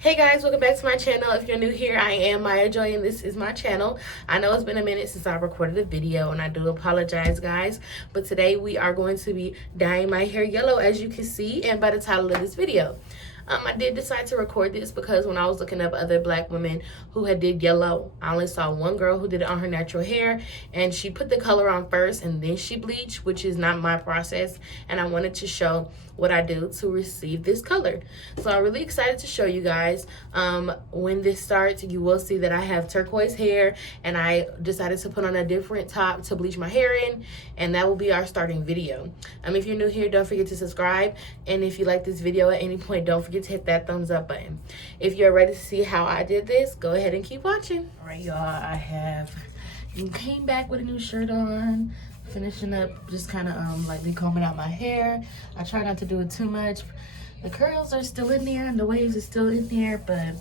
Hey guys, welcome back to my channel. If you're new here, I am Maya Joy and this is my channel. I know it's been a minute since I recorded a video and I do apologize guys, but today we are going to be dyeing my hair yellow, as you can see and by the title of this video. I did decide to record this because when I was looking up other black women who had did yellow, I only saw one girl who did it on her natural hair, and she put the color on first and then she bleached, which is not my process, and I wanted to show what I do to receive this color. So I'm really excited to show you guys. When this starts, you will see that I have turquoise hair, and I decided to put on a different top to bleach my hair in, and that will be our starting video. If you're new here, don't forget to subscribe, and if you like this video at any point, don't forget to hit that thumbs up button. If you're ready to see how I did this, go ahead and keep watching. All right, y'all, I came back with a new shirt on, finishing up, just kind of lightly combing out my hair. I try not to do it too much. The curls are still in there and the waves are still in there, but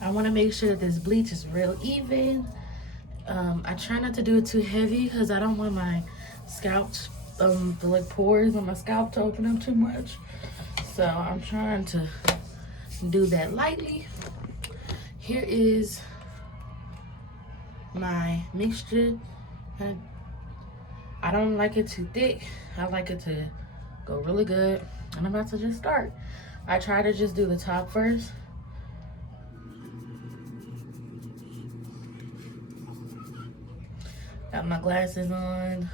I want to make sure that this bleach is real even. I try not to do it too heavy because I don't want my scalp, the pores on my scalp to open up too much. So I'm trying to do that lightly. Here is my mixture. I don't like it too thick. I like it to go really good. And I'm about to just start. I try to just do the top first. Got my glasses on.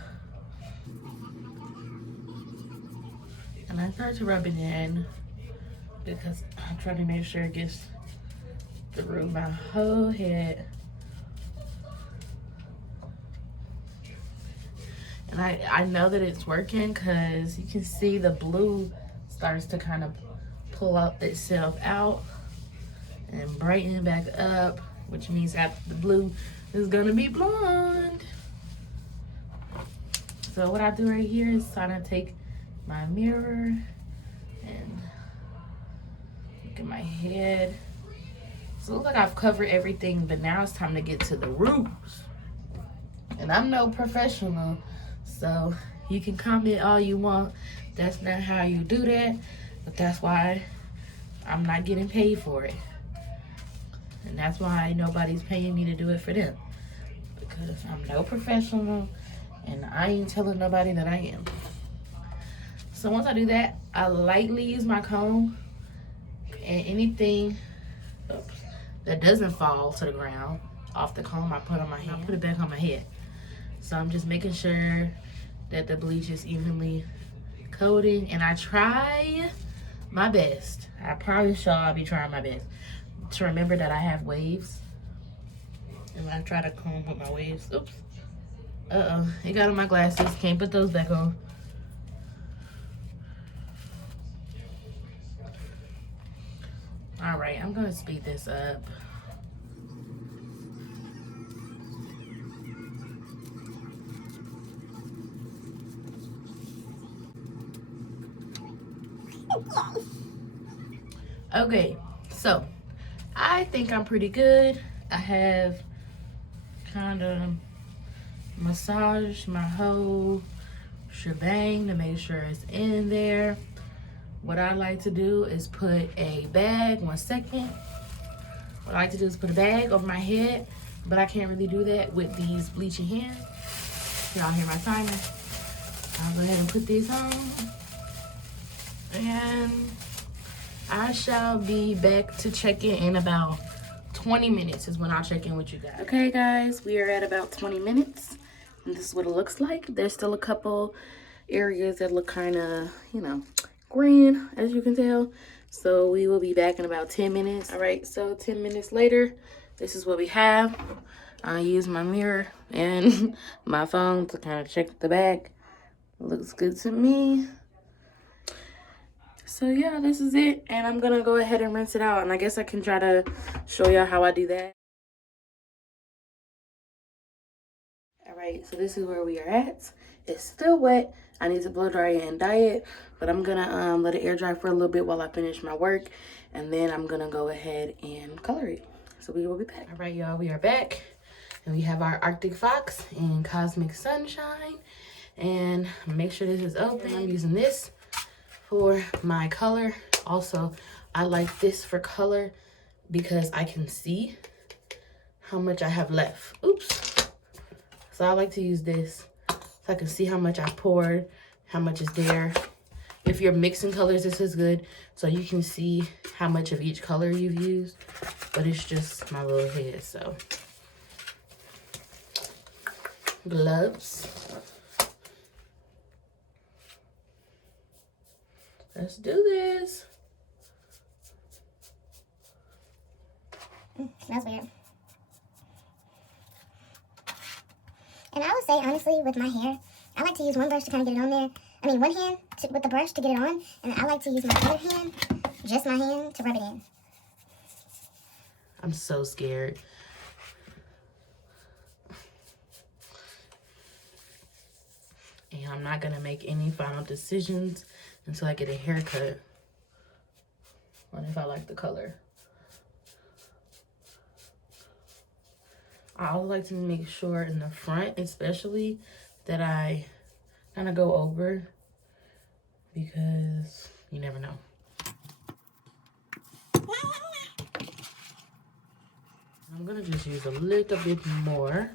And I start to rub it in because I'm trying to make sure it gets through my whole head. And I know that it's working because you can see the blue starts to kind of pull out itself out and brighten back up, which means that the blue is gonna be blonde. So what I do right here is kind of take my mirror and look at my head. So it looks like I've covered everything, but now it's time to get to the roots. And I'm no professional, so you can comment all you want. That's not how you do that, but that's why I'm not getting paid for it. And that's why nobody's paying me to do it for them, because I'm no professional and I ain't telling nobody that I am. So once I do that, I lightly use my comb, and anything that doesn't fall to the ground off the comb, I put on my head. I put it back on my head. So I'm just making sure that the bleach is evenly coating, and I try my best. I promise y'all I'll be trying my best to remember that I have waves. And I try to comb with my waves. Oops. Uh-oh, it got on my glasses. Can't put those back on. All right, I'm gonna speed this up. Okay, so I think I'm pretty good. I have kind of massaged my whole shebang to make sure it's in there. What I like to do is put a bag, 1 second. What I like to do is put a bag over my head, but I can't really do that with these bleaching hands. Y'all hear my timer? I'll go ahead and put this on. And I shall be back to check in about 20 minutes is when I'll check in with you guys. Okay guys, we are at about 20 minutes. And this is what it looks like. There's still a couple areas that look kind of, green, as you can tell. So we will be back in about 10 minutes. All right, so 10 minutes later, this is what we have. I use my mirror and my phone to kind of check the back. Looks good to me. So yeah, this is it. And I'm gonna go ahead and rinse it out. And I guess I can try to show y'all how I do that. All right, so this is where we are at. It's still wet. I need to blow dry it and dye it, but I'm gonna let it air dry for a little bit while I finish my work, and then I'm gonna go ahead and color it. So we will be back. All right, y'all, we are back, and we have our Arctic Fox in Cosmic Sunshine, and make sure this is open. I'm using this for my color. Also, I like this for color because I can see how much I have left. Oops. So I like to use this so I can see how much I poured, how much is there. If you're mixing colors, this is good, so you can see how much of each color you've used, but it's just my little head. So gloves. Let's do this. Smells weird. And I would say, honestly, with my hair, I like to use one brush to kind of get it on there. I mean, one hand with the brush to get it on, and I like to use my other hand, just my hand, to rub it in. I'm so scared. And I'm not gonna make any final decisions until I get a haircut on if I like the color. I always like to make sure in the front, especially, that I kind of go over, because you never know. I'm gonna just use a little bit more,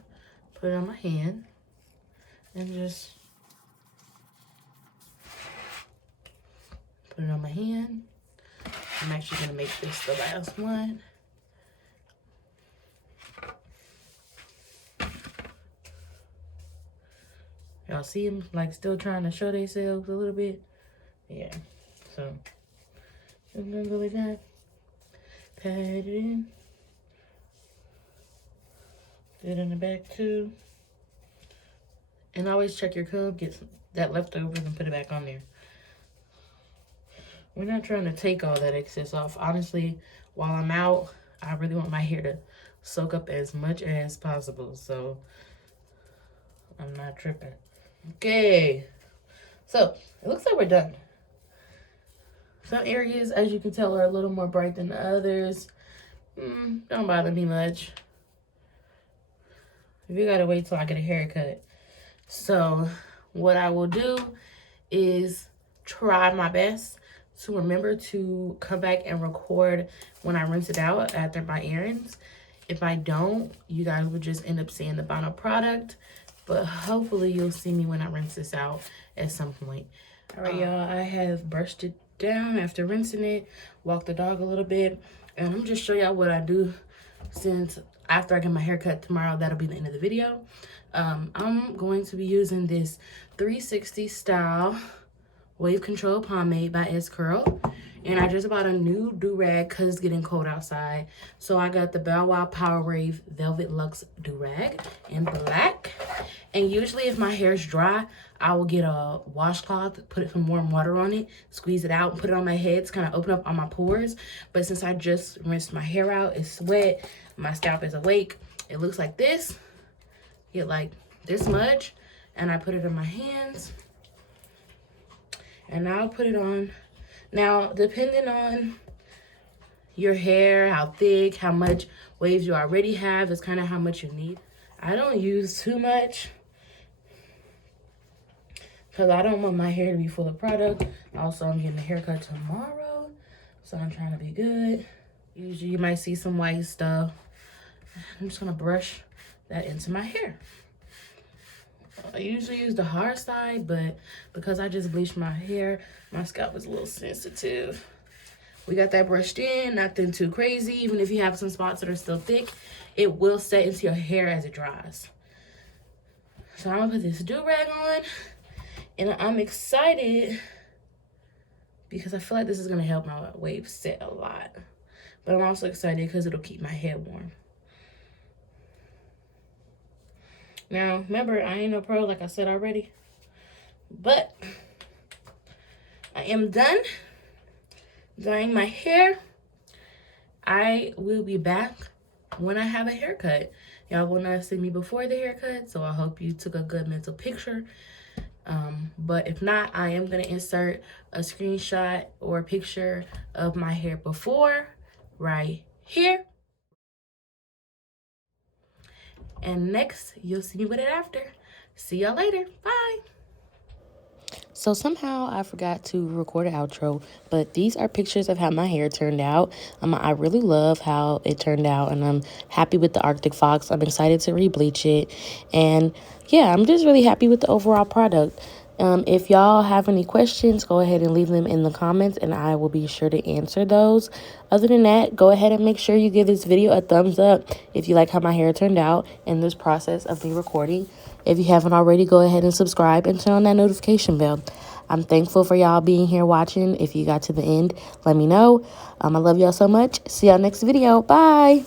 put it on my hand, and just put it on my hand. I'm actually gonna make this the last one. Y'all see them like still trying to show themselves a little bit? Yeah. So I'm gonna go like that. Pat it in. Do it in the back too. And always check your comb, get that leftovers and put it back on there. We're not trying to take all that excess off. Honestly, while I'm out, I really want my hair to soak up as much as possible. So I'm not tripping. Okay, so it looks like we're done. Some areas, as you can tell, are a little more bright than the others. Don't bother me much. You gotta wait till I get a haircut. So what I will do is try my best to remember to come back and record when I rinse it out after my errands. If I don't, you guys will just end up seeing the final product. But hopefully you'll see me when I rinse this out at some point. All right, y'all, I have brushed it down after rinsing it, walked the dog a little bit, and I'm just show y'all what I do since after I get my haircut tomorrow. That'll be the end of the video. I'm going to be using this 360 style wave control pomade by S Curl. And I just bought a new do-rag because it's getting cold outside. So I got the BW2 Powder Velvet Luxe do-rag in black. And usually if my hair is dry, I will get a washcloth, put some warm water on it, squeeze it out, and put it on my head to kind of open up all my pores. But since I just rinsed my hair out, it's wet, my scalp is awake, it looks like this. Get like this much. And I put it in my hands. And I'll put it on. Now, depending on your hair, how thick, how much waves you already have, is kind of how much you need. I don't use too much because I don't want my hair to be full of product. Also, I'm getting a haircut tomorrow, so I'm trying to be good. Usually, you might see some white stuff. I'm just going to brush that into my hair. I usually use the hard side, but because I just bleached my hair, my scalp is a little sensitive. We got that brushed in, nothing too crazy. Even if you have some spots that are still thick, it will set into your hair as it dries. So I'm gonna put this do-rag on, and I'm excited because I feel like this is gonna help my waves set a lot. But I'm also excited because it'll keep my head warm. Now, remember, I ain't no pro, like I said already. But I am done dyeing my hair. I will be back when I have a haircut. Y'all will not see me before the haircut, so I hope you took a good mental picture. But if not, I am going to insert a screenshot or a picture of my hair before right here. And next, you'll see me with it after. See y'all later. Bye. So somehow I forgot to record an outro, but these are pictures of how my hair turned out. I really love how it turned out, and I'm happy with the Arctic Fox. I'm excited to rebleach it, and yeah, I'm just really happy with the overall product. If y'all have any questions, go ahead and leave them in the comments, and I will be sure to answer those. Other than that, go ahead and make sure you give this video a thumbs up if you like how my hair turned out in this process of me recording. If you haven't already, go ahead and subscribe and turn on that notification bell. I'm thankful for y'all being here watching. If you got to the end, let me know. I love y'all so much. See y'all next video. Bye.